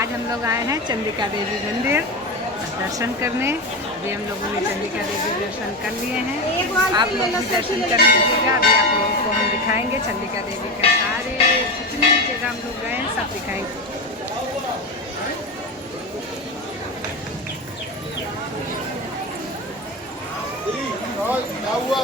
आज हम लोग आए हैं चंडिका देवी मंदिर दर्शन करने। अभी हम लोगों ने चंडिका देवी दर्शन कर लिए हैं, आप लोग भी दर्शन कर लीजिएगा। अभी आप लोगों को हम दिखाएंगे चंडिका देवी का सारे जितनी जगह हम लोग गए हैं सब दिखाएंगे। क्या हुआ?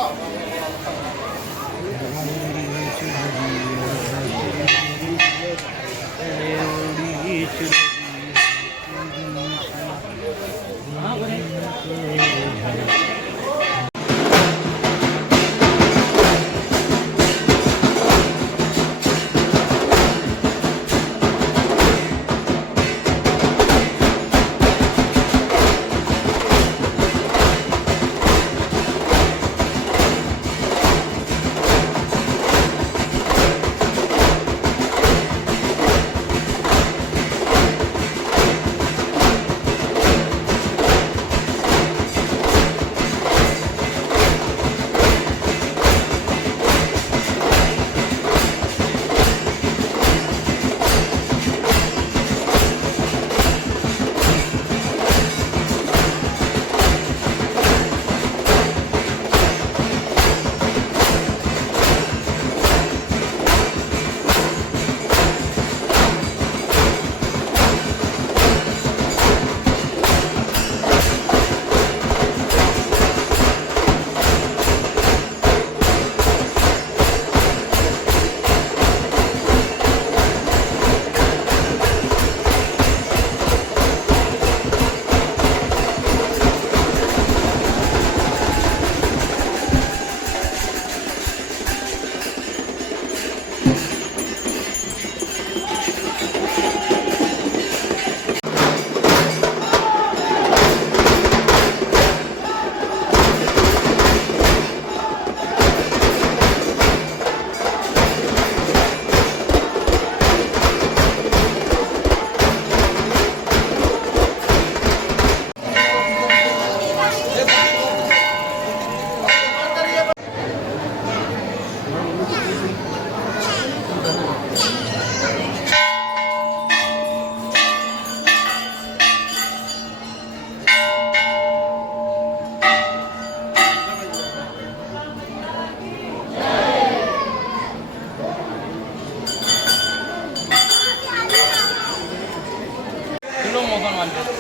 Belum mau kan